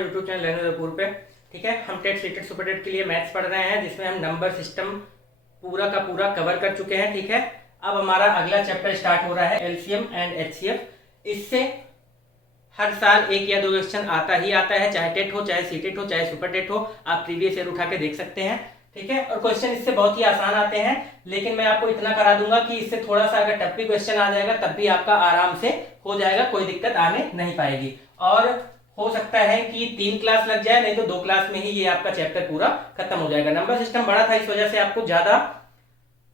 हमारे YouTube channel learner पे। ठीक है, हम टेट सीटेट सुपर टेट के लिए मैथ्स पढ़ रहे हैं, जिसमें हम नंबर सिस्टम पूरा का पूरा कवर कर चुके हैं। ठीक है, अब हमारा अगला चैप्टर स्टार्ट हो रहा है एलसीएम एंड एचसीएफ। इससे हर साल एक या दो क्वेश्चन आता ही आता है, चाहे टेट हो, चाहे सीटेट हो, चाहे सुपर टेट हो। आप प्रीवियस ईयर उठा के देख सकते हैं। ठीक है, और क्वेश्चन इससे बहुत ही आसान आते हैं, लेकिन मैं आपको इतना करा दूंगा कि इससे थोड़ा सा अगर टफ भी क्वेश्चन आ जाएगा तब भी आपका आराम से हो जाएगा, कोई दिक्कत आने नहीं पाएगी। और हो सकता है कि 3 क्लास लग जाए, नहीं तो 2 क्लास में ही ये आपका चैप्टर पूरा खत्म हो जाएगा। नंबर सिस्टम बड़ा था, इस वजह से आपको ज्यादा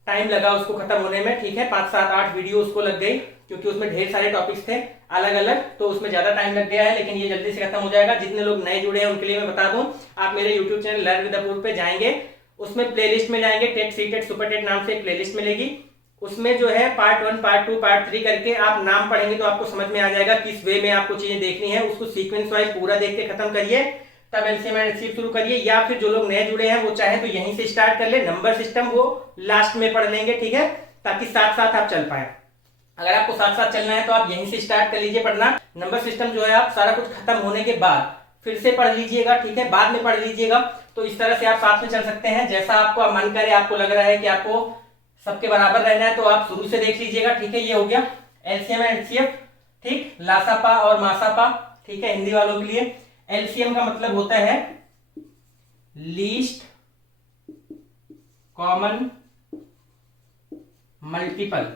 टाइम लगा उसको खत्म होने में। ठीक है, 5, 7, 8 वीडियो उसको लग गई, क्योंकि उसमें ढेर सारे टॉपिक्स थे अलग अलग, तो उसमें ज्यादा टाइम लग गया है, लेकिन ये जल्दी से खत्म हो जाएगा। जितने लोग नए जुड़े हैं उनके लिए मैं बता दूं, आप मेरे यूट्यूब चैनल लर्न विद अपूर्व पे जाएंगे, उसमें प्लेलिस्ट में जाएंगे, टेट सीटेट सुपर टेट नाम से एक प्लेलिस्ट मिलेगी। उसमें जो है पार्ट 1, पार्ट 2, पार्ट 3 करके आप नाम पढ़ेंगे तो आपको समझ में आ जाएगा किस वे में आपको चीजें देखनी है। उसको सीक्वेंस वाइज पूरा देख के खत्म करिए, तब एलसीएम एंड एचसीएफ शुरू करिए। या फिर जो लोग नए जुड़े हैं वो चाहे तो यहीं से स्टार्ट कर ले, नंबर सिस्टम वो लास्ट में पढ़ लेंगे। ठीक है, ताकि साथ साथ आप चल पाए। अगर आपको साथ साथ चलना है तो आप यहीं से स्टार्ट कर लीजिए पढ़ना। नंबर सिस्टम जो है आप सारा कुछ खत्म होने के बाद फिर से पढ़ लीजिएगा। ठीक है, बाद में पढ़ लीजिएगा, तो इस तरह से आप साथ में चल सकते हैं। जैसा आपको मन करे, आपको लग रहा है कि आपको सबके बराबर रहना है, तो आप शुरू से देख लीजिएगा। ठीक है, ये हो गया एलसीएम एंड एचसीएफ। ठीक, लासापा और मासापा। ठीक है, हिंदी वालों के लिए एलसीएम का मतलब होता है लीस्ट कॉमन मल्टीपल।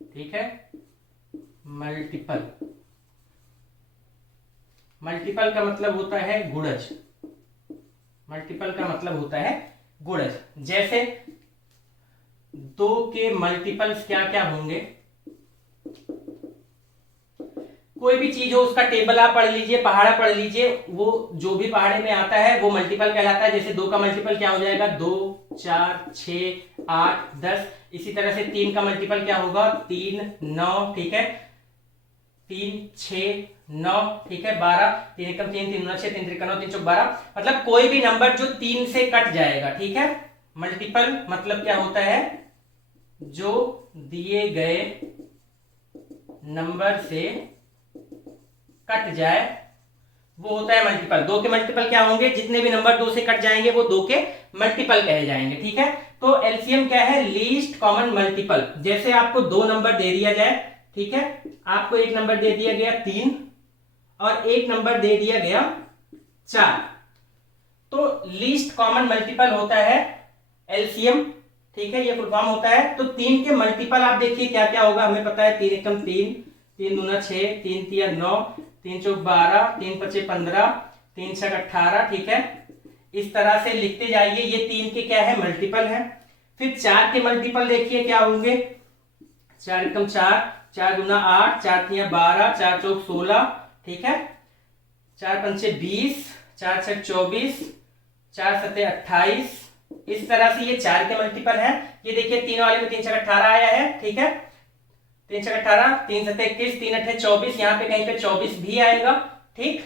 ठीक है, मल्टीपल, मल्टीपल का मतलब होता है गुणज। मल्टीपल का मतलब होता है गुणज। जैसे 2 के मल्टीपल्स क्या क्या होंगे, कोई भी चीज हो उसका टेबल आप पढ़ लीजिए, पहाड़ा पढ़ लीजिए, वो जो भी पहाड़े में आता है वो मल्टीपल कहलाता है। जैसे 2 का मल्टीपल क्या हो जाएगा, 2, 4, 6, 8, 10। इसी तरह से 3 का मल्टीपल क्या होगा, 3, 9। ठीक है, 3, 6, 9। ठीक है, 12। 3 एकम 3, 3 9 6, 3 त्रिक 9, 3 चौक 12। मतलब कोई भी नंबर जो 3 से कट जाएगा। ठीक है, मल्टीपल मतलब क्या होता है, जो दिए गए नंबर से कट जाए वो होता है मल्टीपल। 2 के मल्टीपल क्या होंगे, जितने भी नंबर 2 से कट जाएंगे वो 2 के मल्टीपल कहे जाएंगे। ठीक है, तो एलसीएम क्या है, लीस्ट कॉमन मल्टीपल। जैसे आपको 2 नंबर दे दिया जाए, ठीक है, आपको एक नंबर दे दिया गया 3 और एक नंबर दे दिया गया 4, तो लीस्ट कॉमन मल्टीपल होता है एलसीएम। ठीक है, ये फुल फॉर्म होता है। तो 3 के मल्टीपल आप देखिए क्या क्या होगा, हमें पता है 3 एकम 3, 3 दूना 6, 3 तिया 9, 3 चौक 12, 3 पचे 15, 3 छक 18। ठीक है, इस तरह से लिखते जाइए। ये 3 के क्या है, मल्टीपल है। फिर 4 के मल्टीपल देखिए क्या होंगे, 4 एकम 4, 4 दूना 8, 4 तिया 12, 4 चौक 16। ठीक है, 4 पंचे 20, 4 छक 24, 4 सते 28। इस तरह से ये 4 के मल्टीपल है। ये देखिए 3 वाले में 3 छक 18 आया है। ठीक है, 3 छक 18, 3 सते 21, 3 अट्ठे 24, यहाँ पे कहीं पे 24 भी आएगा। ठीक,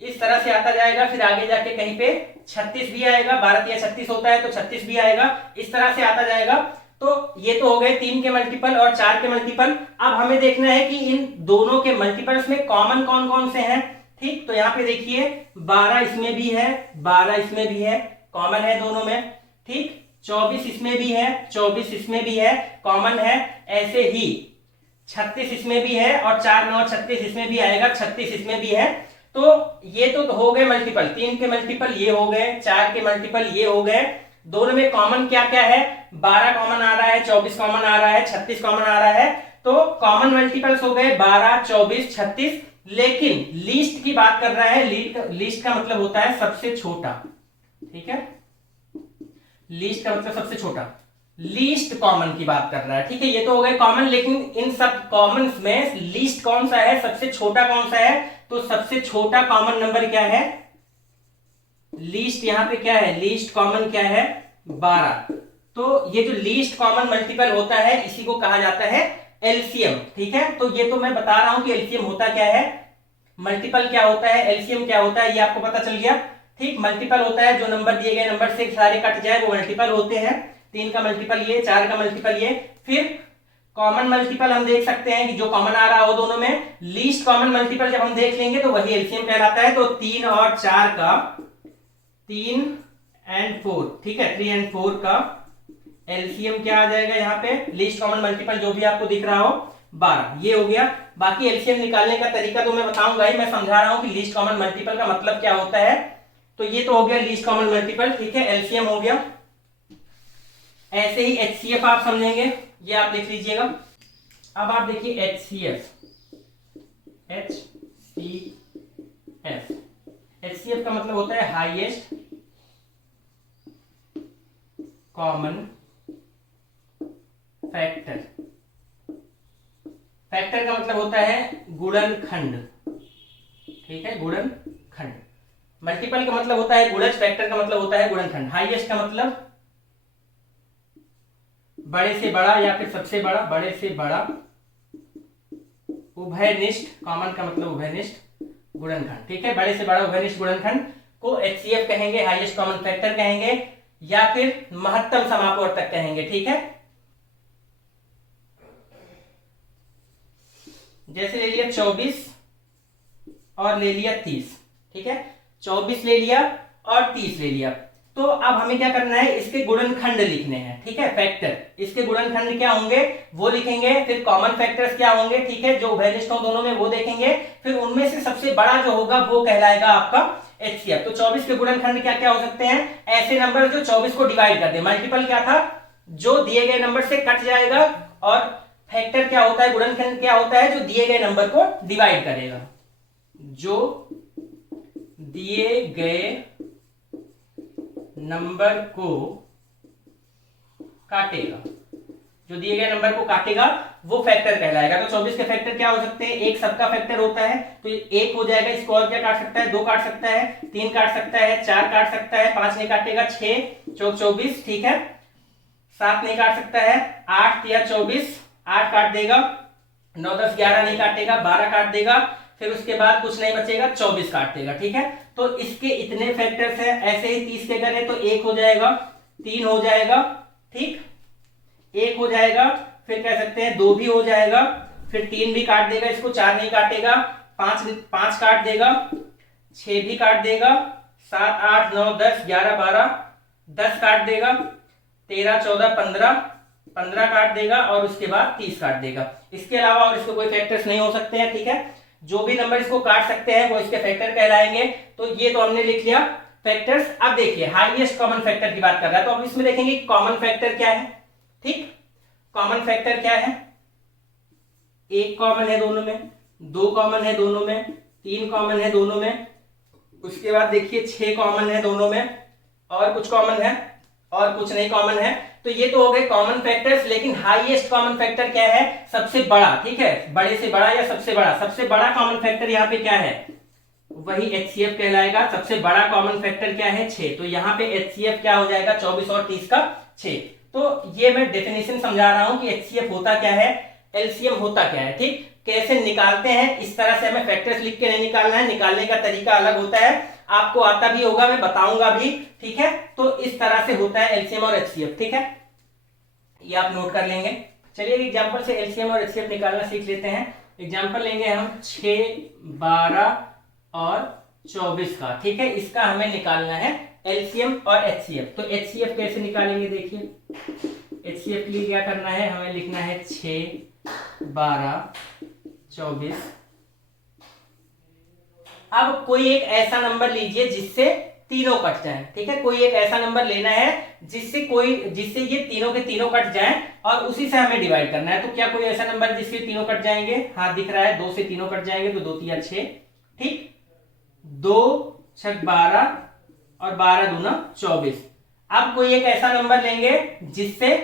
इस तरह से आता जाएगा। फिर आगे जाके कहीं पे 36 भी आएगा, 12 तिया 36 होता है तो 36 भी आएगा। इस तरह से आता जाएगा। तो ये तो हो गए 3 के मल्टीपल और 4 के मल्टीपल। अब हमें देखना है कि इन दोनों के मल्टीपल्स में कॉमन कौन कौन से हैं। ठीक, तो यहाँ पे देखिए 12 इसमें भी है, 12 इसमें भी है, कॉमन है दोनों में। ठीक, 24 इसमें भी है, 24 इसमें भी है, कॉमन है। ऐसे ही 36 इसमें भी है और 4 9 36 इसमें भी आएगा, 36 इसमें भी है। तो ये तो हो गए मल्टीपल। 3 के मल्टीपल ये हो गए, 4 के मल्टीपल ये हो गए। दोनों में कॉमन क्या क्या है, 12 कॉमन आ रहा है, 24 कॉमन आ रहा है, 36 कॉमन आ रहा है। तो कॉमन मल्टीपल्स हो गए 12, 24, 36। लेकिन लीस्ट की बात कर रहा है। लीस्ट का मतलब होता है सबसे छोटा। ठीक है, लीस्ट का मतलब सबसे छोटा, लीस्ट कॉमन की बात कर रहा है। ठीक है, ये तो हो गए कॉमन, लेकिन इन सब कॉमन में लीस्ट कौन सा है, सबसे छोटा कौन सा है, तो सबसे छोटा कॉमन नंबर क्या है, लीस्ट। यहां पे क्या है, लीस्ट कॉमन क्या है, 12। तो ये जो लीस्ट कॉमन मल्टीपल होता है इसी को कहा जाता है एलसीएम। ठीक है, तो ये तो मैं बता रहा हूं कि एलसीएम होता क्या है, मल्टीपल क्या होता है, एलसीएम क्या होता है, ये आपको पता चल गया। ठीक, मल्टीपल होता है जो नंबर दिए गए नंबर से सारे कट जाए वो मल्टीपल होते हैं। 3 का मल्टीपल ये, 4 का मल्टीपल ये। फिर कॉमन मल्टीपल हम देख सकते हैं कि जो कॉमन आ रहा हो दोनों में, लीस्ट कॉमन मल्टीपल जब हम देख लेंगे तो वही एलसीएम कहलाता है। तो 3 और 4 का, 3 एंड 4, ठीक है, 3 एंड 4 का एलसीएम क्या आ जाएगा यहाँ पे, लीस्ट कॉमन मल्टीपल जो भी आपको दिख रहा हो 12, ये हो गया। बाकी एलसीएम निकालने का तरीका तो मैं बताऊंगा ही, मैं समझा रहा हूं कि लीस्ट कॉमन मल्टीपल का मतलब क्या होता है। तो ये तो हो गया लीस्ट कॉमन मल्टीपल, ठीक है, एलसीएम हो गया। ऐसे ही एचसीएफ आप समझेंगे, ये आप लिख लीजिएगा। अब आप देखिए एचसीएफ, एचसीएफ का मतलब होता है हाईएस्ट कॉमन फैक्टर। फैक्टर का मतलब होता है गुणनखंड, ठीक है, गुणनखंड। मल्टीपल का मतलब होता है गुणज, फैक्टर का मतलब होता है गुणनखंड। हाईएस्ट का मतलब बड़े से बड़ा या फिर सबसे बड़ा, बड़े से बड़ा। उभयनिष्ठ, कॉमन का मतलब उभयनिष्ठ गुणनखंड, ठीक है, बड़े से बड़ा उभयनिष्ठ गुणनखंड को एचसीएफ कहेंगे, हाईएस्ट कॉमन फैक्टर कहेंगे, या फिर महत्तम समापवर्तक कहेंगे, ठीक है। जैसे ले लिया 24 और ले लिया 30, ठीक है, 24 ले लिया और 30 ले लिया। तो अब हमें क्या करना है, इसके गुणनखंड लिखने हैं, ठीक है, फैक्टर, इसके गुणनखंड क्या होंगे वो लिखेंगे, फिर कॉमन फैक्टर्स क्या होंगे, ठीक है, जो उभयनिष्ठ हो दोनों में वो देखेंगे, फिर उनमें से सबसे बड़ा जो होगा वो कहलाएगा आपका एचसीएफ। तो 24 के गुणनखंड क्या क्या हो सकते हैं, ऐसे नंबर जो 24 को डिवाइड कर दे। मल्टीपल क्या था, जो दिए गए नंबर से कट जाएगा, और फैक्टर क्या होता है, गुणनखंड क्या होता है, जो दिए गए नंबर को डिवाइड करेगा, जो दिए गए नंबर को काटेगा, जो दिए गए नंबर को काटेगा वो फैक्टर कहलाएगा। तो 24 के फैक्टर क्या हो सकते हैं, एक सबका फैक्टर होता है तो एक हो जाएगा, इसको और क्या काट सकता है, 2 काट सकता है, 3 काट सकता है, 4 काट सकता है, 5 नहीं काटेगा, 6 चौक 24, ठीक है, 7 नहीं काट सकता है, 8 या 24, 8 काट देगा, 9 10 11 नहीं काटेगा, 12 काट देगा, फिर उसके बाद कुछ नहीं बचेगा, 24 काट देगा, ठीक है। तो इसके इतने फैक्टर्स हैं। ऐसे ही 30 के करें तो 1 हो जाएगा, 3 हो जाएगा, ठीक, 1 हो जाएगा, फिर कह सकते हैं 2 भी हो जाएगा, फिर 3 भी काट देगा, इसको 4 नहीं काटेगा, 5 काट देगा, 6 भी काट देगा, 7 8 9 10 11 12 10 काट देगा, 13 14 15 काट देगा, और उसके बाद 30 काट देगा। इसके अलावा और इसके कोई फैक्टर्स नहीं हो सकते हैं, ठीक है, जो भी नंबर इसको काट सकते हैं वो इसके फैक्टर कहलाएंगे। तो ये तो हमने लिख लिया फैक्टर्स। अब देखिए हाईएस्ट कॉमन फैक्टर की बात कर रहा है, तो अब इसमें देखेंगे कॉमन फैक्टर क्या है, ठीक, कॉमन फैक्टर क्या है, 1 कॉमन है दोनों में, 2 कॉमन है दोनों में, 3 कॉमन है दोनों में, उसके बाद देखिए 6 कॉमन है दोनों में, और कुछ कॉमन है और कुछ नहीं कॉमन है। तो ये तो हो गए कॉमन फैक्टर्स। लेकिन हाईएस्ट कॉमन फैक्टर क्या है, सबसे बड़ा, ठीक है, बड़े से बड़ा या सबसे बड़ा, सबसे बड़ा कॉमन फैक्टर यहाँ पे क्या है, वही एचसीएफ कहलाएगा। सबसे बड़ा कॉमन फैक्टर क्या है, 6, तो यहाँ पे एचसीएफ क्या हो जाएगा, 24 और 30 का 6। तो ये मैं डेफिनेशन समझा रहा हूं कि एचसीएफ होता क्या है, एलसीएम होता क्या है, ठीक, कैसे निकालते हैं। इस तरह से हमें फैक्टर्स लिख के नहीं निकालना है, निकालने का तरीका अलग होता है, आपको आता भी होगा, मैं बताऊंगा भी, ठीक है। तो इस तरह से होता है एलसीएम और एचसीएफ, ठीक है, ये आप नोट कर लेंगे। चलिए एग्जांपल से एलसीएम और एचसीएफ निकालना सीख लेते हैं। एग्जांपल लेंगे हम 6 12 और 24 का, ठीक है, इसका हमें निकालना है एलसीएम और एचसीएफ। तो एचसीएफ कैसे निकालेंगे, देखिए एचसीएफ के लिए क्या करना है, हमें लिखना है 6 12 24। अब कोई एक ऐसा नंबर लीजिए जिससे तीनों कट जाएं, ठीक है, कोई एक ऐसा नंबर लेना है जिससे ये तीनों के तीनों कट जाएं और उसी से हमें डिवाइड करना है। तो क्या कोई ऐसा नंबर जिससे तीनों कट जाएंगे, हाँ दिख रहा है, 2 से तीनों कट जाएंगे, तो 2 3 6, ठीक, 2 6 12 और 12 दूना 24। अब कोई एक ऐसा नंबर लेंगे जिससे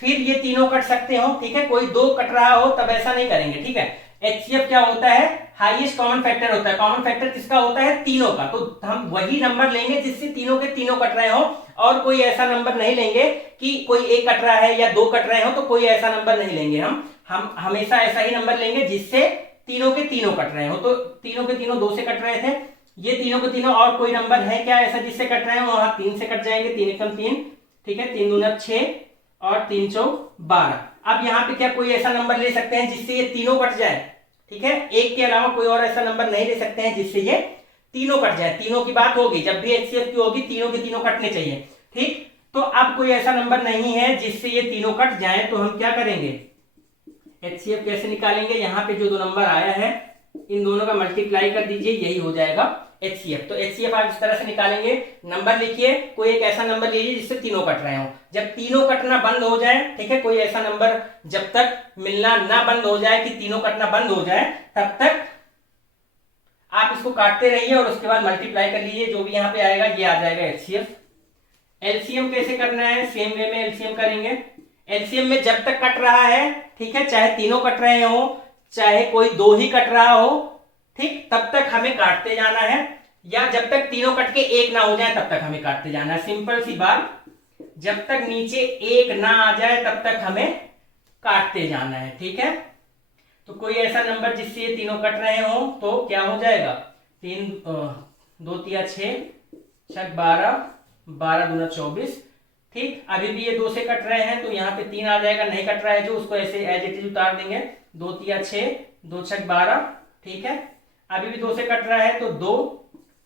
फिर ये तीनों कट सकते हो, ठीक है, कोई 2 कट रहा हो तब ऐसा नहीं करेंगे, ठीक है। एचसीएफ क्या होता है, हाईएस्ट कॉमन फैक्टर होता है। कॉमन फैक्टर किसका होता है, तीनों का। तो हम वही नंबर लेंगे जिससे तीनों के तीनों कट रहे हो, और कोई ऐसा नंबर नहीं लेंगे कि कोई 1 कट रहा है या 2 कट रहे हो, तो कोई ऐसा नंबर नहीं लेंगे। हम हमेशा ऐसा ही नंबर लेंगे जिससे तीनों के तीनों कट रहे हो। तो तीनों के तीनों 2 से कट रहे थे, ये तीनों के तीनों, और कोई नंबर है क्या ऐसा जिससे कट रहे हो, वहां 3 से कट जाएंगे, 3 एकम 3, ठीक है, 3 दूना 6 और 3 चौक 12। अब यहाँ पे क्या कोई ऐसा नंबर ले सकते हैं जिससे ये तीनों कट जाए, ठीक है, एक के अलावा कोई और ऐसा नंबर नहीं ले सकते हैं जिससे ये तीनों कट जाए। तीनों की बात होगी, जब भी HCF की होगी तीनों के तीनों कटने चाहिए, ठीक। तो अब कोई ऐसा नंबर नहीं है जिससे ये तीनों कट जाए, तो हम क्या करेंगे, HCF कैसे निकालेंगे, यहाँ पे जो दो नंबर आया है इन दोनों का मल्टीप्लाई कर दीजिए, यही हो जाएगा HCF। तो HCF आप इस तरह से निकालेंगे, नंबर लिखिए, कोई एक ऐसा नंबर लीजिए जिससे तीनों कट रहे हो। जब तीनों कटना बंद हो जाए, ठीक है, कोई ऐसा नंबर जब तक मिलना ना बंद हो जाए कि तीनों कटना बंद हो जाए, तब तक आप इसको काटते रहिए और उसके बाद मल्टीप्लाई कर लीजिए, जो भी यहाँ पे आएगा ये आ जाएगा HCF। LCM कैसे करना है, सेम वे में LCM करेंगे। LCM में जब तक कट रहा है, ठीक है, चाहे तीनों कट रहे हो चाहे कोई दो ही कट रहा हो, ठीक, तब तक हमें काटते जाना है, या जब तक तीनों कट के एक ना हो जाए तब तक हमें काटते जाना है। सिंपल सी बात, जब तक नीचे एक ना आ जाए तब तक हमें काटते जाना है, ठीक है। तो कोई ऐसा नंबर जिससे ये तीनों कट रहे हो तो क्या हो जाएगा, 3 2 3 6 6 12 12 दूना 24, ठीक। अभी भी ये 2 से कट रहे हैं तो यहाँ पे 3 आ जाएगा, नहीं कट रहा है जो उसको ऐसे एज इट इज उतार देंगे, 2 3 6 2 6 12, ठीक है। अभी भी 2 से कट रहा है तो 2,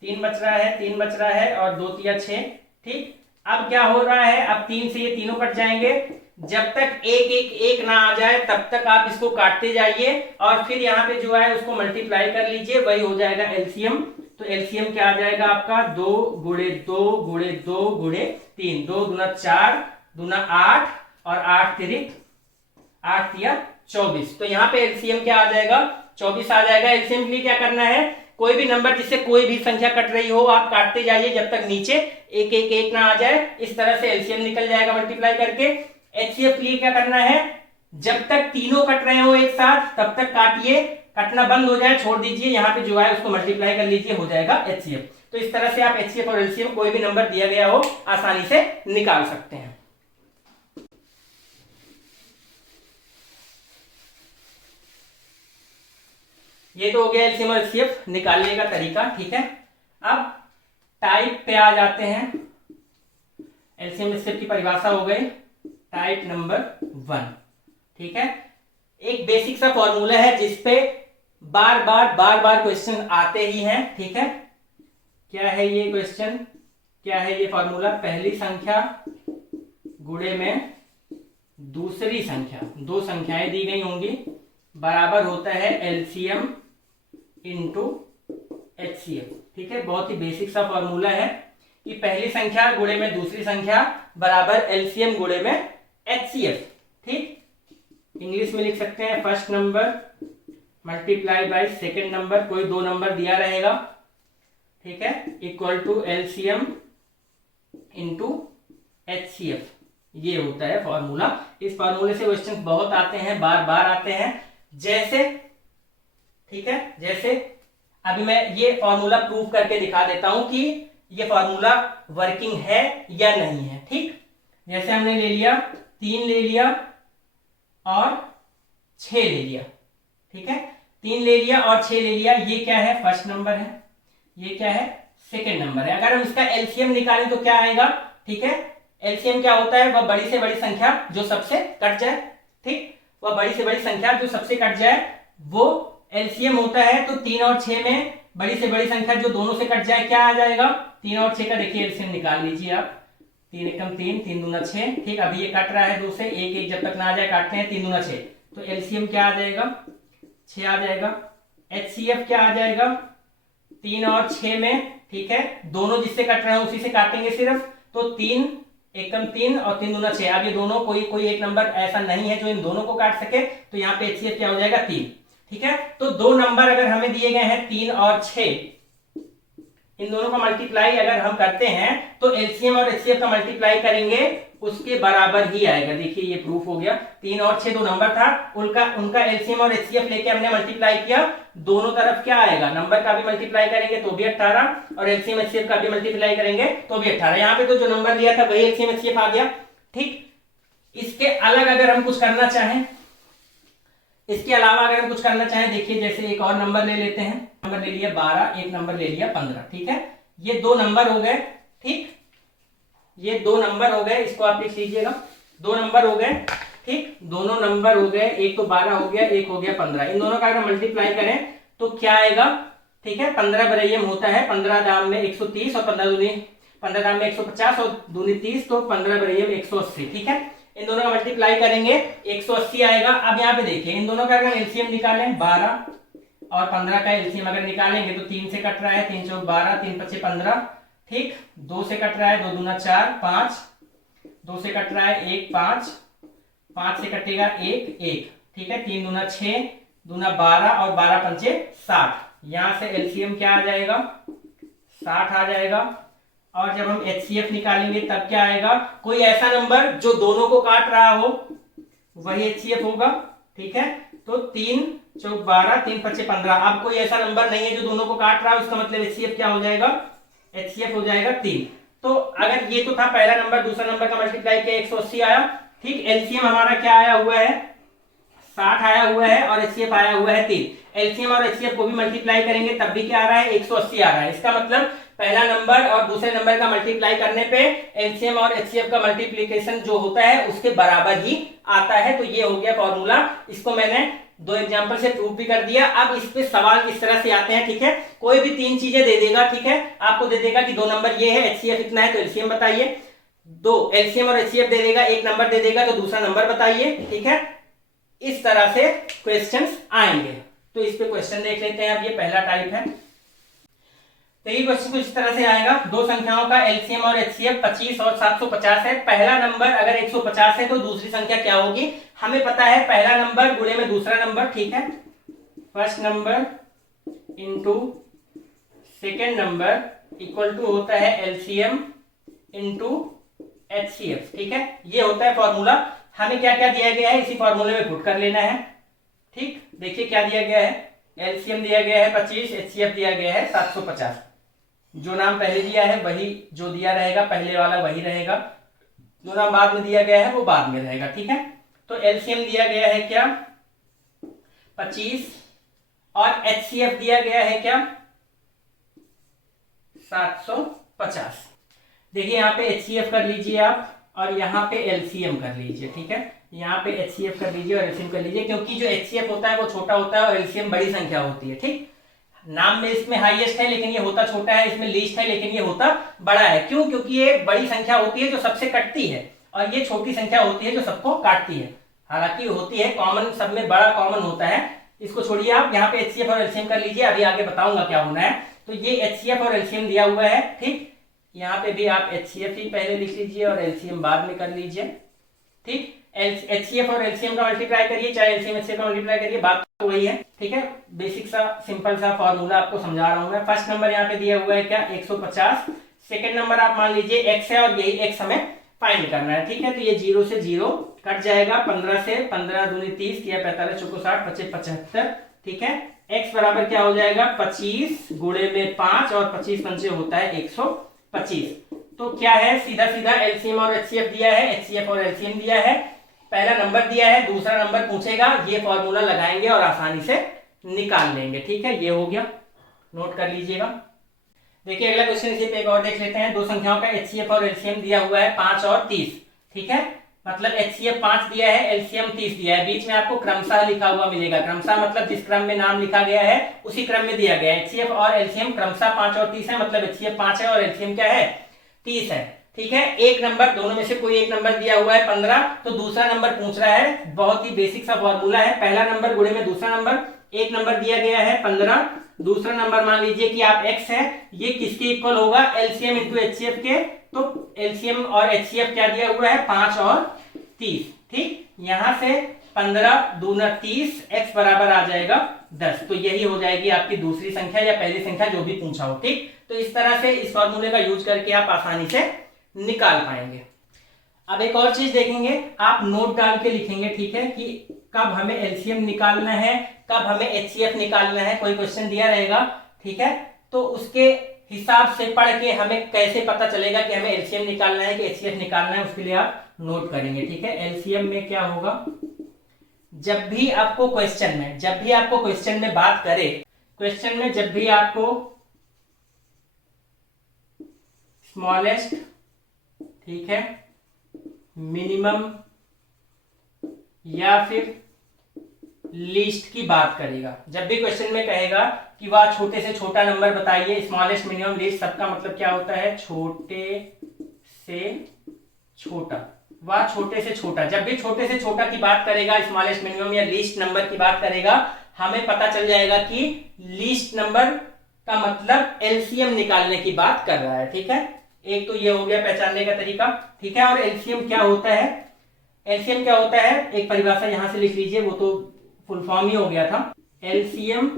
3 बच रहा है, 3 बच रहा है और 2 3 6, ठीक। अब क्या हो रहा है, अब 3 से ये तीनों कट जाएंगे, जब तक एक एक एक ना आ जाए तब तक आप इसको काटते जाइए और फिर यहाँ पे जो है उसको मल्टीप्लाई कर लीजिए, वही हो जाएगा LCM। तो LCM क्या आ जाएगा आपका, 2 गुणे 2 गुणे 2 गुणे 3, 2 दूना 4 दूना 8 और 8 तिरिक 8 या 24। तो यहाँ पे LCM क्या आ जाएगा, 24 आ जाएगा। LCM के लिए क्या करना है, कोई भी नंबर जिससे कोई भी संख्या कट रही हो आप काटते जाइए जब तक नीचे एक एक एक ना आ जाए, इस तरह से LCM निकल जाएगा मल्टीप्लाई करके। HCF के लिए क्या करना है, जब तक तीनों कट रहे हो एक साथ तब तक काटिए, कटना बंद हो जाए छोड़ दीजिए, यहाँ पे जो है उसको मल्टीप्लाई कर लीजिए, हो जाएगा HCF। तो इस तरह से आप HCF और LCM कोई भी नंबर दिया गया हो आसानी से निकाल सकते हैं। ये तो हो गया LCM और HCF निकालने का तरीका, ठीक है। अब टाइप पे आ जाते हैं। LCM HCF की परिभाषा हो गई, टाइप नंबर 1, ठीक है। एक बेसिक सा फॉर्मूला है जिसपे बार बार क्वेश्चन आते ही हैं, ठीक है। क्या है ये क्वेश्चन, क्या है ये फॉर्मूला, पहली संख्या गुणे में दूसरी संख्या, दो संख्याएं दी गई होंगी, बराबर होता है LCM इंटू HCF, ठीक है। बहुत ही बेसिक सा फॉर्मूला है कि पहली संख्या गुणे में दूसरी संख्या बराबर LCM गुणे में HCF, ठीक। इंग्लिश में लिख सकते हैं first number multiply by second number, कोई दो नंबर दिया रहेगा, ठीक है, equal to LCM into HCF, ये होता है फॉर्मूला। इस फॉर्मूले से क्वेश्चन बहुत आते हैं, बार बार आते हैं, जैसे, ठीक है, जैसे अभी मैं ये फॉर्मूला प्रूव करके दिखा देता हूं कि ये फॉर्मूला वर्किंग है या नहीं है, ठीक। जैसे हमने ले लिया 3 ले लिया और 6 ले लिया, ठीक है, 3 ले लिया और 6 ले लिया, ये क्या है, फर्स्ट नंबर है, ये क्या है, सेकंड नंबर है। अगर हम इसका LCM निकालें तो क्या आएगा, ठीक है। LCM क्या होता है, वह बड़ी से बड़ी संख्या जो सबसे कट जाए, ठीक, वह बड़ी से बड़ी संख्या जो सबसे कट जाए वो LCM होता है। तो 3 और 6 में बड़ी से बड़ी संख्या जो दोनों से कट जाए क्या आ जाएगा, 3 और 6 का देखिए LCM निकाल लीजिए आप, 3 एकम 3, 3 दूना 6, ठीक। अभी ये कट रहा है 2 से, एक एक जब तक ना आ जाए काटते हैं, 3 दूना 6, तो LCM क्या आ जाएगा, 6 आ जाएगा। HCF क्या आ जाएगा, 3 और 6 में, ठीक है, दोनों जिससे कट रहे हैं उसी से काटेंगे सिर्फ, तो 3 एकम 3 और 3 दूना 6। अब ये दोनों कोई एक नंबर ऐसा नहीं है जो इन दोनों को काट सके, तो यहाँ पे HCF क्या हो जाएगा, 3, ठीक है। तो दो नंबर अगर हमें दिए गए हैं 3 और 6, इन दोनों का मल्टीप्लाई अगर हम करते हैं तो LCM और HCF का मल्टीप्लाई करेंगे उसके बराबर ही आएगा। देखिए ये प्रूफ हो गया, 3 और 6 दो नंबर था, उनका LCM और HCF लेके हमने मल्टीप्लाई किया, दोनों तरफ क्या आएगा, नंबर का भी मल्टीप्लाई करेंगे तो भी 18 और LCM HCF का भी मल्टीप्लाई करेंगे तो भी 18। यहाँ पे तो जो नंबर लिया था वही LCM HCF आ गया, ठीक। इसके अलग अगर हम कुछ करना चाहें, इसके अलावा अगर हम कुछ करना चाहें, देखिए जैसे एक और नंबर ले लेते हैं, नंबर ले लिया 12, एक नंबर ले लिया 15, ठीक है। ये दो नंबर हो गए, ठीक, ये दो नंबर हो गए, इसको आप लिख लीजिएगा, दो नंबर हो गए। ठीक, दोनों नंबर हो गए, एक तो 12 हो गया, एक हो गया 15। इन दोनों का अगर मल्टीप्लाई करें तो क्या आएगा, ठीक है, 15 बराइयम होता है 15 दाम में 130 और 15 दाम में 150 और दूनी 30, तो 15 बराइयम 180। ठीक है, इन दोनों का मल्टीप्लाई करेंगे 180 आएगा। अब यहाँ पे देखिए इन दोनों का अगर एलसीएम निकालें 12 और 15 का एलसीएम अगर निकालेंगे तो 3 से कट रहा है, 3 चौक 12, 3 पच्चे 15। ठीक, 2 से कट रहा है, 2 दूना 4, 5, 2 से कट रहा है 1, 5, 5 से कटेगा 1, 1। ठीक है, 3 दूना 6, दूना 12 और 12 पंचे 60। यहां से एलसीएम क्या आ जाएगा, 60 आ जाएगा। और जब हम एचसीएफ निकालेंगे तब क्या आएगा, कोई ऐसा नंबर जो दोनों को काट रहा हो वही एचसीएफ होगा। ठीक है, तो 3 चौक 12, 3 पच्चे 15। अब कोई ऐसा नंबर नहीं है जो दोनों को काट रहा है, उसका मतलब एचसीएफ क्या हो जाएगा, एचसीएफ हो जाएगा 3। तो अगर ये तो था पहला नंबर, दूसरा नंबर का मल्टीप्लाई किया 180 आया। ठीक, एलसीएम हमारा क्या आया हुआ है, 60 आया हुआ है और एचसीएफ आया हुआ है 3। एलसीएम और एचसीएफ को भी मल्टीप्लाई करेंगे तब भी क्या आ रहा है, 180 आ रहा है। इसका मतलब पहला नंबर और दूसरे नंबर का मल्टीप्लाई करने पे एलसीएम और एचसीएफ का मल्टीप्लिकेशन जो होता है उसके बराबर ही आता है। तो ये हो गया फॉर्मूला। इसको मैंने 2 एग्जांपल से प्रूव भी कर दिया। अब इस पे सवाल किस तरह से आते हैं, ठीक है, कोई भी 3 चीजें दे देगा। ठीक है, आपको दे देगा कि 2 नंबर ये है, एचसीएफ इतना है तो एलसीएम बताइए। 2 एलसीएम और एचसीएफ दे देगा, एक नंबर दे देगा तो दूसरा नंबर बताइए। ठीक है, इस तरह से क्वेश्चंस आएंगे। तो इस पे क्वेश्चन देख लेते हैं। अब ये पहला टाइप है, तो ये क्वेश्चन कुछ इस तरह से आएगा। दो संख्याओं का एलसीएम और एचसीएफ 25 और 750 है। पहला नंबर अगर 150 है तो दूसरी संख्या क्या होगी, हमें पता है पहला नंबर गुणे में दूसरा नंबर। ठीक है, first number into second number equal to होता है एलसीएम इंटू एचसीएफ। ठीक है, ये होता है फॉर्मूला। हमें क्या क्या दिया गया है इसी फॉर्मूले में पुट कर लेना है। ठीक, देखिए क्या दिया गया है, एलसीएम दिया गया है 25, एचसीएफ दिया गया है 750। जो नाम पहले दिया है वही जो दिया रहेगा, पहले वाला वही रहेगा। जो नाम बाद में दिया गया है वो बाद में रहेगा। ठीक है, तो एलसीएम दिया गया है क्या 25 और एचसीएफ दिया गया है क्या 750। देखिए यहाँ पे एचसीएफ कर लीजिए आप और यहाँ पे एलसीएम कर लीजिए। ठीक है, यहाँ पे एचसीएफ कर लीजिए और एलसीएम कर लीजिए, क्योंकि जो एचसीएफ होता है वो छोटा होता है और एलसीएम बड़ी संख्या होती है। ठीक, नाम में इसमें हाईएस्ट है लेकिन ये होता छोटा है, इसमें लीस्ट है लेकिन ये होता बड़ा है। क्यों, क्योंकि ये बड़ी संख्या होती है जो सबसे कटती है और ये छोटी संख्या होती है जो सबको काटती है। हालांकि होती है कॉमन, सब में बड़ा कॉमन होता है। इसको छोड़िए आप, यहाँ पे एचसीएफ और एलसीएम कर लीजिए, अभी आगे बताऊंगा क्या होना है। तो ये एचसीएफ और एलसीएम दिया हुआ है। ठीक, यहाँ पे भी आप एचसीएफ ही पहले लिख लीजिए और एलसीएम बाद में कर लीजिए। ठीक, एचसीएफ और एलसीएम का मल्टीप्लाई करिए, चाहे एलसीएम एचसीएफ का मल्टीप्लाई करिए, बात तो वही है। ठीक है, बेसिक सा सिंपल सा फॉर्मूला आपको समझा रहा हूं मैं। फर्स्ट नंबर यहाँ पे दिया हुआ है क्या 150, सेकंड नंबर आप मान लीजिए x है और यही x हमें फाइंड करना है। ठीक है, तो ये 0 से 0 कट जाएगा, 15 से 15 दूनी 30, 45 चौको 60, 25 75। ठीक है, x बराबर क्या हो जाएगा 25 गुणे में 5 और 25 पंचे होता है 125। तो क्या है, सीधा सीधा एलसीएम और एचसीएफ दिया है, एचसीएफ और एलसीएम दिया है, पहला नंबर दिया है, दूसरा नंबर पूछेगा, ये फॉर्मूला लगाएंगे और आसानी से निकाल लेंगे। ठीक है, ये हो गया, नोट कर लीजिएगा। देखिए अगला क्वेश्चन इसी पे एक और देख लेते हैं। दो संख्याओं का एचसीएफ और एलसीएम दिया हुआ है 5 और 30। ठीक है, मतलब एचसीएफ 5 दिया है, एलसीएम 30 दिया है, बीच में आपको क्रमशः लिखा हुआ मिलेगा। क्रमशः मतलब जिस क्रम में नाम लिखा गया है उसी क्रम में दिया गया है। एचसीएफ और एलसीएम क्रमशः 5 और 30 है, मतलब एचसीएफ 5 है और एलसीएम क्या है 30 है। ठीक है, एक नंबर, दोनों में से कोई एक नंबर दिया हुआ है 15, तो दूसरा नंबर पूछ रहा है। बहुत ही बेसिक सा फॉर्मूला है, पहला नंबर गुणे में दूसरा नंबर। एक नंबर दिया गया है 15, दूसरा नंबर मान लीजिए कि आप x है, ये किसके इक्वल होगा एलसीएम इंटू एचसीएफ के। तो एलसीएम और एचसीएफ क्या दिया हुआ है 5 और 30। ठीक, यहां से 15 दूना 30, x बराबर आ जाएगा 10। तो यही हो जाएगी आपकी दूसरी संख्या या पहली संख्या जो भी पूछा हो। ठीक, तो इस तरह से इस फॉर्मूले का यूज करके आप आसानी से निकाल पाएंगे। अब एक और चीज देखेंगे, आप नोट डाल के लिखेंगे। ठीक है, कि कब हमें एलसीएम निकालना है, कब हमें एचसीएफ निकालना है, कोई क्वेश्चन दिया रहेगा। ठीक है, तो उसके हिसाब से पढ़ के हमें कैसे पता चलेगा कि हमें एलसीएम निकालना है कि एचसीएफ निकालना है, उसके लिए आप नोट करेंगे। ठीक है, एलसीएम में क्या होगा, जब भी आपको क्वेश्चन में बात करे, क्वेश्चन में जब भी आपको स्मॉलेस्ट, ठीक है, मिनिमम या फिर लीस्ट की बात करेगा। जब भी क्वेश्चन में कहेगा कि वह छोटे से छोटा नंबर बताइए, स्मॉलेस्ट मिनिमम लीस्ट, सबका मतलब क्या होता है, छोटे से छोटा, वह छोटे से छोटा। जब भी छोटे से छोटा की बात करेगा, स्मॉलेस्ट मिनिमम या लीस्ट नंबर की बात करेगा, हमें पता चल जाएगा कि लीस्ट नंबर का मतलब एलसीएम निकालने की बात कर रहा है। ठीक है, एक तो ये हो गया पहचानने का तरीका। ठीक है, और एलसीएम क्या होता है, एलसीएम क्या होता है, एक परिभाषा यहां से लिख लीजिए, वो तो फुल फॉर्म ही हो गया था। एलसीएम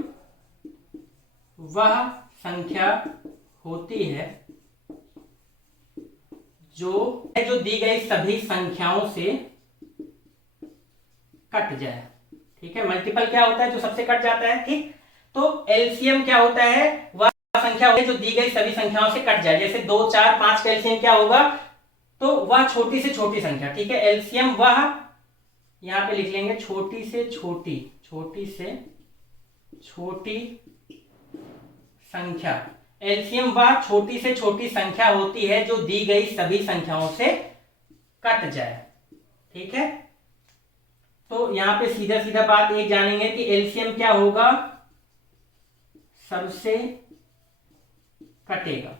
वह संख्या होती है जो दी गई सभी संख्याओं से कट जाए। ठीक है, मल्टीपल क्या होता है, जो सबसे कट जाता है। ठीक, तो एलसीएम क्या होता है, वह संख्या होती है जो दी गई सभी संख्याओं से कट जाए। जैसे 2, 4, 5 का एलसीएम क्या होगा, तो वह छोटी से छोटी संख्या। ठीक है, एलसीएम वह, यहां पे लिख लेंगे छोटी से छोटी, छोटी से छोटी संख्या। एलसीएम वह छोटी से छोटी संख्या होती है जो दी गई सभी संख्याओं से कट जाए। ठीक है, तो यहां पे सीधा सीधा बात एक जानेंगे कि एलसीएम क्या होगा, सबसे कटेगा।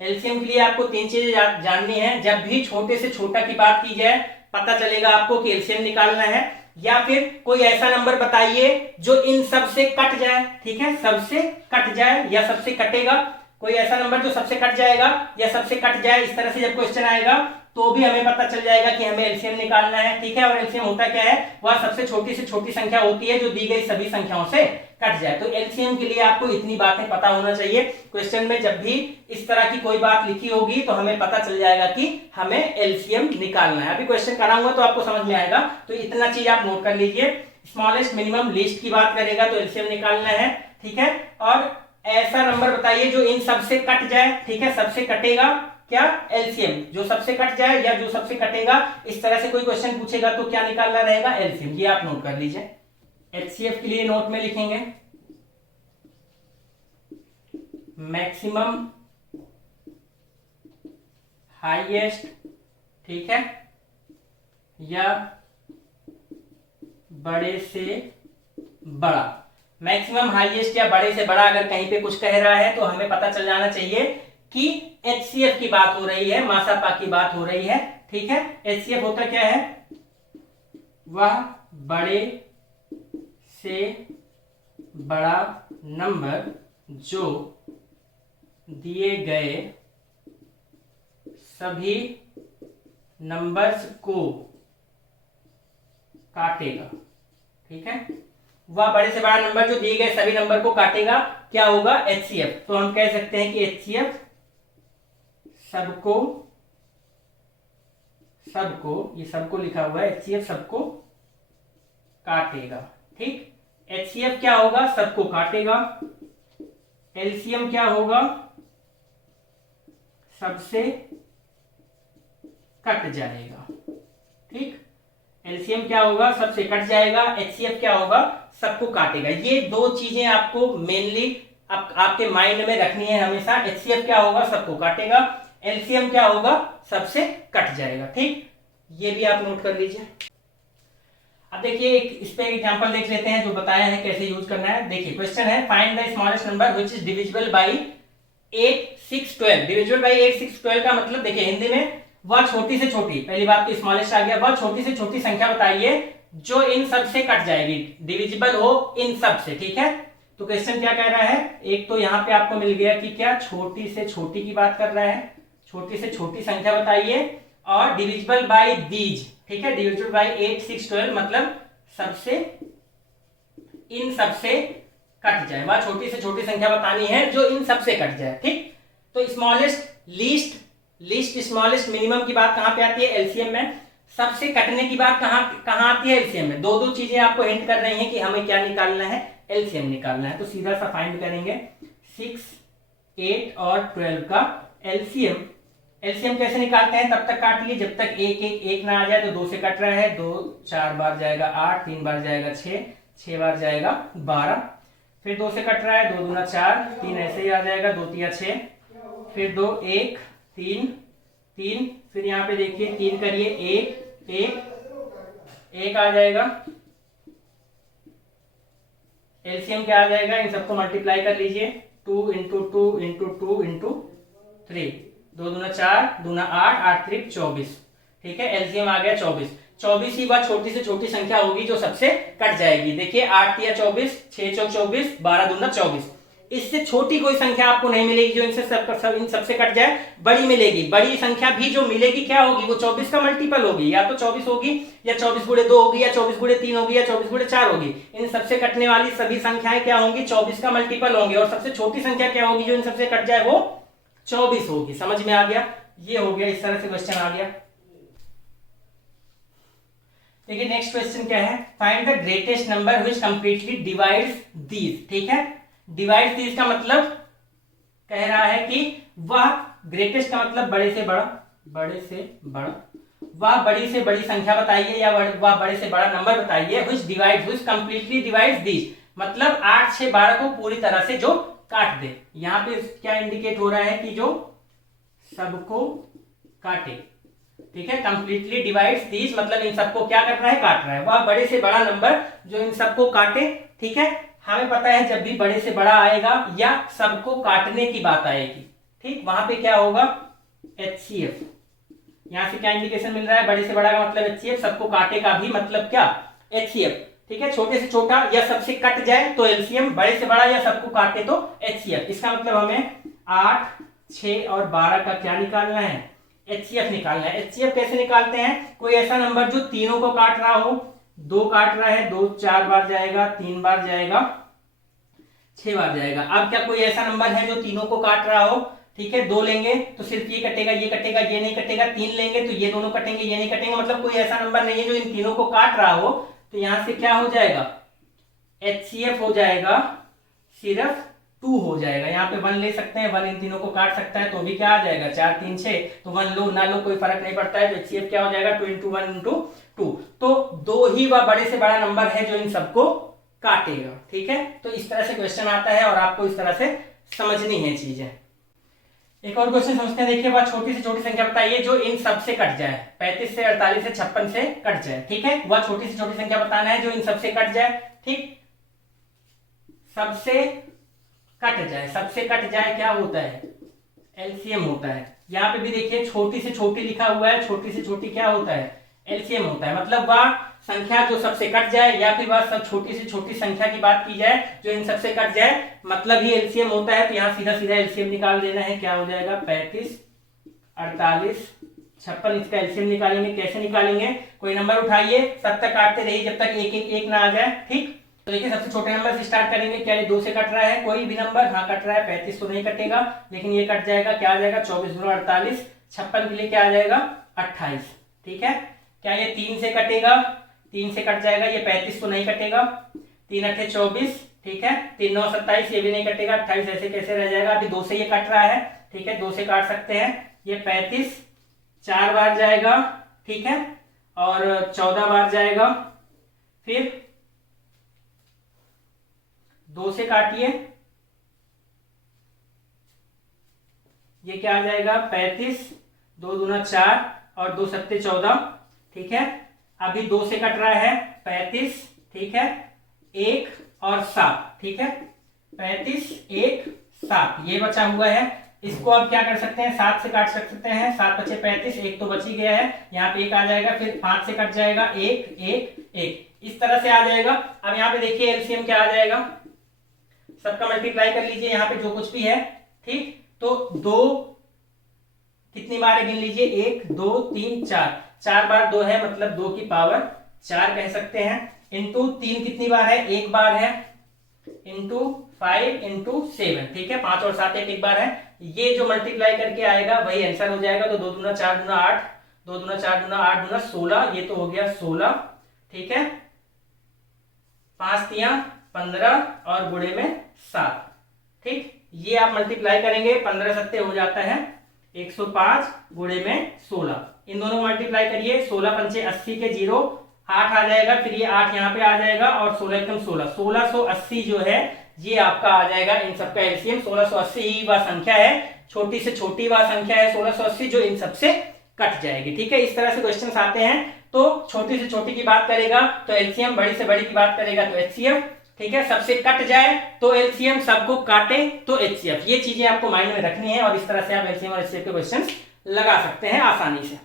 एलसीएम के लिए आपको 3 चीजें जाननी है। जब भी छोटे से छोटा की बात की जाए, पता चलेगा आपको कि एलसीएम निकालना है, या फिर कोई ऐसा नंबर बताइए जो इन सब से कट जाए। ठीक है, सबसे कट जाए या सबसे कटेगा, कोई ऐसा नंबर जो सबसे कट जाएगा या सबसे कट जाए, इस तरह से जब क्वेश्चन आएगा तो भी हमें पता चल जाएगा कि हमें एलसीएम निकालना है। ठीक है, और एलसीएम होता क्या है, वह सबसे छोटी से छोटी संख्या होती है जो दी गई सभी संख्याओं से कट जाए। तो एलसीएम के लिए आपको इतनी बातें पता होना चाहिए। क्वेश्चन में जब भी इस तरह की कोई बात लिखी होगी तो हमें पता चल जाएगा कि हमें एलसीएम निकालना है। अभी क्वेश्चन कराऊंगा तो आपको समझ में आएगा, तो इतना चीज आप नोट कर लीजिए। स्मॉलेस्ट मिनिमम लीस्ट की बात करेगा तो एलसीएम निकालना है। ठीक है, और ऐसा नंबर बताइए जो इन सबसे कट जाए। ठीक है, सबसे कटेगा क्या, एलसीएम, जो सबसे कट जाए या जो सबसे कटेगा, इस तरह से कोई क्वेश्चन पूछेगा तो क्या निकालना रहेगा, एलसीएम। ये आप नोट कर लीजिए। एचसीएफ के लिए नोट में लिखेंगे मैक्सिमम हाईएस्ट। ठीक है, या बड़े से बड़ा। मैक्सिमम हाईएस्ट या बड़े से बड़ा अगर कहीं पे कुछ कह रहा है तो हमें पता चल जाना चाहिए कि एचसीएफ की बात हो रही है, मासापा की बात हो रही है। ठीक है, एचसीएफ होता क्या है, वह बड़े से बड़ा नंबर जो दिए गए सभी नंबर्स को काटेगा। ठीक है, वह बड़े से बड़ा नंबर जो दिए गए सभी नंबर को काटेगा, क्या होगा, एचसीएफ। तो हम कह सकते हैं कि एचसीएफ सबको, ये सबको लिखा हुआ है, एचसीएफ सबको काटेगा। ठीक, एचसीएफ क्या होगा, सबको काटेगा। एलसीएम क्या होगा, सबसे कट जाएगा। ठीक, एलसीएम क्या होगा, सबसे कट जाएगा। एचसीएफ क्या होगा, सबको काटेगा। ये दो चीजें आपको मेनली आपके माइंड में रखनी है हमेशा। एचसीएफ क्या होगा, सबको काटेगा। एलसीएम क्या होगा, सबसे कट जाएगा। ठीक, ये भी आप नोट कर लीजिए। अब देखिए एक इस पे एग्जांपल देख लेते हैं जो बताया है कैसे यूज करना है। देखिए क्वेश्चन है, find the smallest number which is divisible by 8, 6, 12। Divisible by 8, 6, 12 का मतलब देखिए हिंदी में वह छोटी से छोटी, पहली बात तो स्मॉलेस्ट आ गया, वह छोटी से छोटी संख्या बताइए जो इन सब से कट जाएगी, डिविजिबल हो इन सब से। ठीक है, तो क्वेश्चन क्या कह रहा है, एक तो यहाँ पे आपको मिल गया कि क्या छोटी से छोटी की बात कर रहा है, छोटी से छोटी संख्या बताइए, और डिविजिबल बाय दीज। ठीक है, डिविजिबल बाय 8, 6, 12 मतलब सबसे, इन सबसे कट जाए, वह छोटी से छोटी संख्या बतानी है जो इन सबसे कट जाए। ठीक, तो स्मॉलेस्ट लीस्ट स्मॉलेस्ट मिनिमम की बात कहां पे आती है, एलसीएम में। सबसे कटने की बात कहां आती है, एलसीएम में। दो चीजें आपको हिंट कर रही हैं कि हमें क्या निकालना है, एलसीएम निकालना है। तो सीधा सा फाइंड करेंगे 6, 8 और 12 का एलसीएम। एलसीएम कैसे निकालते हैं, तब तक काट लिए जब तक एक ना आ जाए। तो 2 से कट रहा है, 2 4 बार जाएगा 8, 3 बार जाएगा 6, 6 बार जाएगा 12। फिर 2 से कट रहा है, 2 दूना 4, 3 ऐसे ही आ जाएगा, 2 तिया 6, फिर 2 1 3 3, फिर यहाँ पे देखिए 3 करिए 1 1 1 आ जाएगा। एलसीएम क्या आ जाएगा, इन सबको मल्टीप्लाई कर लीजिए, 2 इंटू 2 इंटू 2 इंटू 3, 2 दूना 4, दूना 8, 8 त्रिक 24। ठीक है, एलसीएम आ गया 24। 24 ही वह छोटी से छोटी संख्या होगी जो सबसे कट जाएगी। देखिए 8 तिया 24, 6 चौक 24, 12 दूना 24। इससे छोटी कोई संख्या आपको नहीं मिलेगी जो इनसे इन सबसे कट जाए, बड़ी मिलेगी। बड़ी संख्या भी जो मिलेगी क्या होगी, वो 24 का मल्टीपल होगी, या तो 24 होगी, या 24 गुणे 2 होगी, या 24 गुणे 3 होगी, या 24 गुणे 4 होगी। इन सबसे कटने वाली सभी संख्याएं क्या होंगी, 24 का मल्टीपल होंगे। और सबसे छोटी संख्या क्या होगी जो इन सबसे कट जाए, वो 24 होगी। समझ में आ गया, ये हो गया, इस तरह से क्वेश्चन आ गया। देखिए नेक्स्ट क्वेश्चन क्या है, find the greatest number which completely divides these. ठीक है, डिवाइड्स दीज का मतलब कह रहा है कि वह, ग्रेटेस्ट का मतलब बड़े से बड़ा, बड़े से बड़ा, वह बड़ी से बड़ी संख्या बताइए, या वह बड़े से बड़ा नंबर बताइए which divides, which completely divides these, मतलब 8 6 12 को पूरी तरह से जो काट दे। यहां पे क्या इंडिकेट हो रहा है कि जो सबको काटे। ठीक है, कंप्लीटली डिवाइड्स दीज मतलब इन सबको क्या कर रहा है, काट रहा है। वह बड़े से बड़ा नंबर जो इन सबको काटे। ठीक है, हमें पता है जब भी बड़े से बड़ा आएगा या सबको काटने की बात आएगी, ठीक, वहां पे क्या होगा, HCF। यहां से क्या इंडिकेशन मिल रहा है, बड़े से बड़ा का मतलब HCF, सबको काटे का भी मतलब क्या, HCF। ठीक है, छोटे से छोटा या सबसे कट जाए तो LCM, बड़े से बड़ा या सबको काटे तो HCF। इसका मतलब हमें 8 6 और 12 का क्या निकालना है, HCF निकालना है। HCF कैसे निकालते हैं, कोई ऐसा नंबर जो तीनों को काट रहा हो, 2 काट रहा है, 2 4 बार जाएगा, 3 बार जाएगा, 6 बार जाएगा। अब क्या कोई ऐसा नंबर है जो तीनों को काट रहा हो, ठीक है, 2 लेंगे तो सिर्फ ये कटेगा, ये कटेगा, ये नहीं कटेगा, 3 लेंगे तो ये दोनों कटेंगे, ये नहीं कटेंगे, मतलब कोई ऐसा नंबर नहीं है जो इन तीनों को काट रहा हो। तो यहां से क्या हो जाएगा, HCF हो जाएगा सिर्फ 2 हो जाएगा। यहाँ पे 1 ले सकते हैं, 1 इन तीनों को काट सकता है तो भी क्या आ जाएगा, 4 3 6, तो 1 लो ना लो कोई फर्क नहीं पड़ता है। तो HCF क्या हो जाएगा, 2 इंटू 1 इंटू 2। तो 2 ही वह बड़े से बड़ा नंबर है जो इन सबको काटेगा। ठीक है, तो इस तरह से क्वेश्चन आता है और आपको इस तरह से समझनी है चीजें। एक और क्वेश्चन समझते हैं। देखिए, वह छोटी से छोटी संख्या बताइए जो इन सब से कट जाए, 35 से 48 से 56 से कट जाए। ठीक है, वह छोटी से छोटी संख्या बताना है जो इन सबसे कट जाए। ठीक, सबसे कट जाए, सबसे कट जाए क्या होता है, LCM होता है। यहाँ पे भी देखिए छोटी से छोटी लिखा हुआ है, छोटी से छोटी क्या होता है, LCM होता है। मतलब वह संख्या जो सबसे कट जाए, या फिर वह सब छोटी से छोटी संख्या की बात की जाए जो इन सबसे कट जाए, मतलब ही LCM होता है। तो यहाँ सीधा सीधा LCM निकाल देना है, क्या हो जाएगा, 35 48 56, इसका LCM निकालेंगे। कैसे निकालेंगे, कोई नंबर उठाइए, सब तक काटते रहिए जब तक एक एक एक ना आ जाए। ठीक, तो देखिए सबसे छोटे नंबर से स्टार्ट करेंगे। क्या ये 2 से कट रहा है, कोई भी नंबर, हाँ कट रहा है, 35 तो नहीं कटेगा, लेकिन ये कट जाएगा, क्या आ जाएगा, 24 गुना 48, 56 के लिए क्या आ जाएगा, 28। ठीक है, क्या ये 3 से कटेगा, 3 से कट जाएगा, ये 35 तो नहीं कटेगा, 3 8 24। ठीक है, 3 9 27, ये भी नहीं कटेगा, 28 ऐसे कैसे रह जाएगा। अभी 2 से ये कट रहा है, ठीक है, 2 से काट सकते हैं। ये 35 4 बार जाएगा, ठीक है, और 14 बार जाएगा। फिर 2 से काटिए, ये क्या आ जाएगा, 35, 2 दूना 4 और 2 सत्ते 14। ठीक है, अभी 2 से कट रहा है, 35, ठीक है, 1 और 7। ठीक है, 35 1 7 ये बचा हुआ है। इसको अब क्या कर सकते हैं, 7 से काट सकते हैं, 7 बचे 35, 1 तो बच ही गया है, यहाँ पे 1 आ जाएगा। फिर 5 से कट जाएगा, 1 1 1, इस तरह से आ जाएगा। अब यहाँ पे देखिए LCM क्या आ जाएगा, सबका मल्टीप्लाई कर लीजिए यहाँ पे जो कुछ भी है। ठीक, तो 2 कितनी बार गिन लीजिए, 1 2 3 4, 4 बार 2 है, मतलब 2 की पावर 4 कह सकते हैं। इंटू 3 कितनी बार है, 1 बार है, इंटू 5 इंटू 7। ठीक है, 5 और 7 एक बार है। ये जो मल्टीप्लाई करके आएगा वही आंसर हो जाएगा। तो 2 दूना 4 दूना 8, 2 दूना 4 दूना 8 दूना 16, ये तो हो गया 16। ठीक है, 5 तिया 15 और गुणे में 7। ठीक, ये आप मल्टीप्लाई करेंगे, 15 सत्ते हो जाता है 105 गुणे में 16। इन दोनों को मल्टीप्लाई करिए, 16 पंचे 80 के 0, 8 आ जाएगा, फिर ये 8 यहाँ पे आ जाएगा और 16 एकदम 16, 1680 जो है ये आपका आ जाएगा इन सबका LCM। 1680 ही वह संख्या है, छोटी से छोटी वह संख्या है 1680 जो इन सबसे कट जाएगी। ठीक है, इस तरह से क्वेश्चंस आते हैं। तो छोटी से छोटी की बात करेगा तो एलसीएम, बड़ी से बड़ी की बात करेगा तो एचसीएफ। ठीक है, सबसे कट जाए तो एलसीएम, सबको काटे तो एचसीएफ। ये चीजें आपको माइंड में रखनी है और इस तरह से आप एलसीएम और एचसीएफ के क्वेश्चंस लगा सकते हैं आसानी से।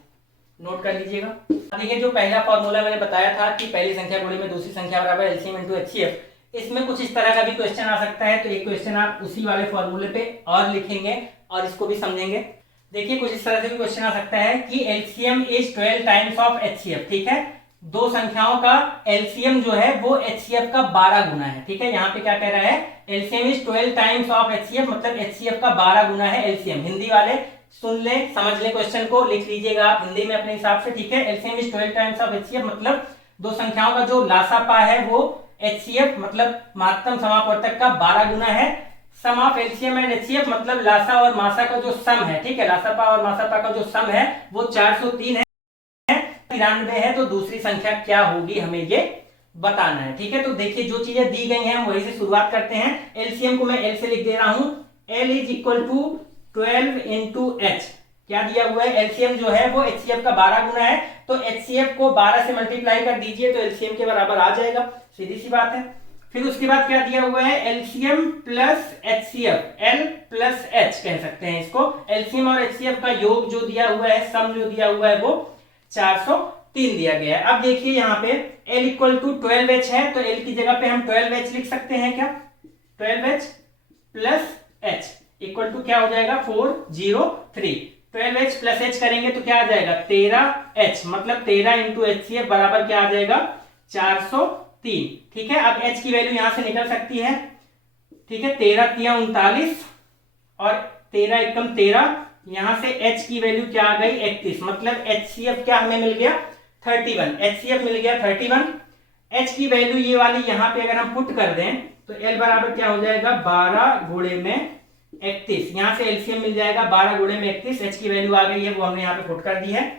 नोट कर लीजिएगा। देखिए, जो पहला फॉर्मूला मैंने बताया था कि पहली संख्या गुणे में दूसरी संख्या बराबर एलसीएम इनटू एचसीएफ, इसमें कुछ इस तरह का भी क्वेश्चन आ सकता है। तो एक क्वेश्चन आप उसी वाले फॉर्मूले पे और लिखेंगे और इसको भी समझेंगे। देखिए, कुछ इस तरह से भी क्वेश्चन आ सकता है कि LCM is 12 times of HCF. ठीक है, दो संख्याओं का एलसीएम जो है वो एचसीएफ का 12 गुना है। ठीक है, यहाँ पे क्या कह रहा है, LCM is 12 times of HCF, मतलब एचसीएफ का 12 गुना है एलसीएम। हिंदी वाले सुन ले, समझ ले, क्वेश्चन को लिख लीजिएगा आप हिंदी में अपने हिसाब से। ठीक है, LCM is 12 times of HCF, मतलब दो संख्याओं का जो लासापा है वो एचसीएफ मतलब महत्तम समापवर्तक का 12 गुना है। सम ऑफ एलसीएम एंड एचसीएफ मतलब लासा और मासा का जो सम है, ठीक है, लासापा और मासापा का जो सम है वो 403 है, 93 है। तो दूसरी संख्या क्या होगी हमें ये बताना है। ठीक है, तो देखिए जो चीजें दी गई हैं वही से शुरुआत करते हैं। एलसीएम को मैं एल से लिख दे रहा हूं, L is equal to 12 into H. क्या दिया हुआ है, एलसीएम जो है वो एचसीएफ का 12 गुना है, तो एचसीएफ को 12 से मल्टीप्लाई कर दीजिए तो एलसीएम के बराबर आ जाएगा, सीधी सी बात है। फिर उसके बाद क्या दिया हुआ है, LCM plus HCF, L plus H कह सकते हैं इसको। एलसीएम और एचसीएफ का योग जो दिया हुआ है, सम जो दिया हुआ है वो 403 दिया गया है। अब देखिए यहाँ पे L इक्वल टू 12H है, तो L की जगह पे हम 12H लिख सकते हैं क्या, 12H plus H equal to क्या हो जाएगा 403। 12H प्लस H करेंगे तो क्या आ जाएगा 13H, मतलब 13 इंटू एचसीएफ बराबर क्या आ जाएगा 403। ठीक है, अब H की वैल्यू यहां से निकल सकती है। ठीक है, 13 तिया 39 और 13 एकम 13, यहां से H की वैल्यू क्या आ गई 31, मतलब HCF क्या हमें मिल गया 31, HCF मिल गया 31। H की वैल्यू ये वाली यहां पे अगर हम पुट कर दें तो L बराबर क्या हो जाएगा 12 गुणे में 31, यहां से एलसीएम मिल जाएगा 12 गुणे में 31। H की वैल्यू आ गई है वो हमने यहाँ पे पुट कर दी है।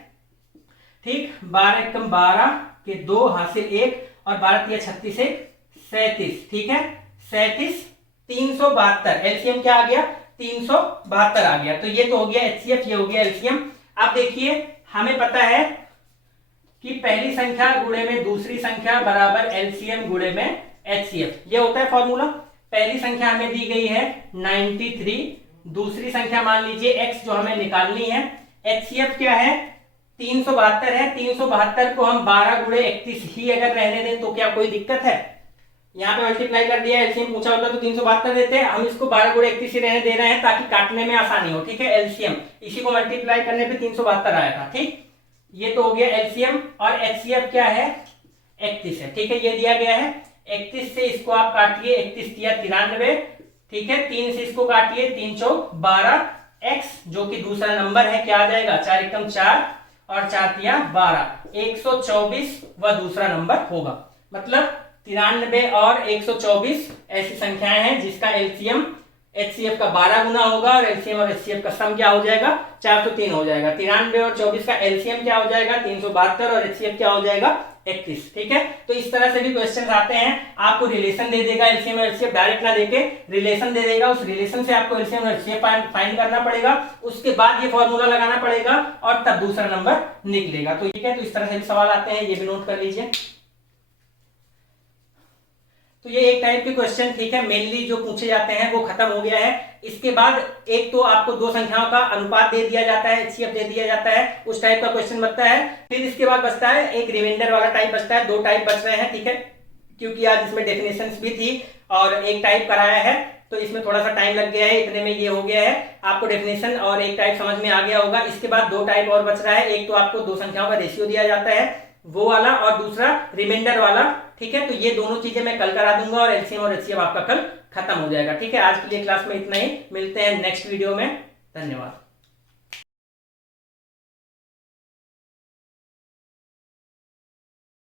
ठीक, 12 एकम 12 के 2 हासिल 1 और 12 तिया 36 से 37। ठीक है, 37 372, एलसीएम क्या आ गया 372 आ गया। तो ये तो हो गया एचसीएफ, ये हो गया एलसीएम। अब देखिए हमें पता है कि पहली संख्या गुणे में दूसरी संख्या बराबर एलसीएम गुणे में एचसीएफ, ये होता है फॉर्मूला। पहली संख्या हमें दी गई है 93, दूसरी संख्या मान लीजिए x जो हमें निकालनी है, एचसीएफ क्या है 372 है। 372 को हम 12 गुणे 31 ही अगर रहने दें तो क्या कोई दिक्कत है, यहाँ पे मल्टीप्लाई कर दिया, एलसीएम पूछा होता तो 372 देते हैं, हम इसको 12 गुणे 31 ही रहने दे रहे हैं ताकि काटने में आसानी हो। ठीक है, एलसीएम इसी को मल्टीप्लाई करने पे 372 आया था। ठीक, ये तो हो गया एलसीएम और एचसीएफ क्या है 31 है। ठीक है, ये दिया गया है 31 से इसको आप काटिए, 31 तिया 93। ठीक है, 3 से इसको काटिए, 3 चौक 12, एक्स जो कि दूसरा नंबर है क्या आ जाएगा 4 एकम 4 और 4 तिया 12, 124 वह दूसरा नंबर होगा। मतलब 93 और 124 ऐसी संख्याएं हैं जिसका एलसीएम एचसीएफ का 12 गुना होगा और एलसीएम और एचसीएफ का सम क्या हो जाएगा 403 हो जाएगा। 93 और 24 का एलसीएम क्या हो जाएगा 372 और एचसीएफ क्या हो जाएगा 31। ठीक है, तो इस तरह से भी क्वेश्चन आते हैं। आपको रिलेशन दे देगा, एलसीएम और एचसीएफ डायरेक्ट ना देके रिलेशन दे देगा, उस रिलेशन से आपको एलसीएम और एचसीएफ फाइंड करना पड़ेगा, उसके बाद ये फॉर्मूला लगाना पड़ेगा और तब दूसरा नंबर निकलेगा। तो ठीक है, तो इस तरह से भी सवाल आते हैं, ये भी नोट कर लीजिए। तो ये एक टाइप के क्वेश्चन, ठीक है, मेनली जो पूछे जाते हैं वो खत्म हो गया है। इसके बाद एक तो आपको दो संख्याओं का अनुपात दे दिया जाता है, एचसीएफ दे दिया जाता है, उस टाइप का क्वेश्चन बचता है। फिर इसके बाद बचता है एक रिमाइंडर वाला टाइप बचता है, दो टाइप बच रहे हैं। ठीक है, क्योंकि आज इसमें डेफिनेशंस भी थी और एक टाइप कराया है तो इसमें थोड़ा सा टाइम लग गया है, इतने में ये हो गया है। आपको डेफिनेशन और एक टाइप समझ में आ गया होगा। इसके बाद दो टाइप और बच रहा है, एक तो आपको दो संख्याओं का रेशियो दिया जाता है वो वाला और दूसरा रिमाइंडर वाला। ठीक है, तो ये दोनों चीजें मैं कल करा दूंगा और एलसीएम और एचसीएफ आपका कल खत्म हो जाएगा। ठीक है, आज के लिए क्लास में इतना ही, मिलते हैं नेक्स्ट वीडियो में, धन्यवाद।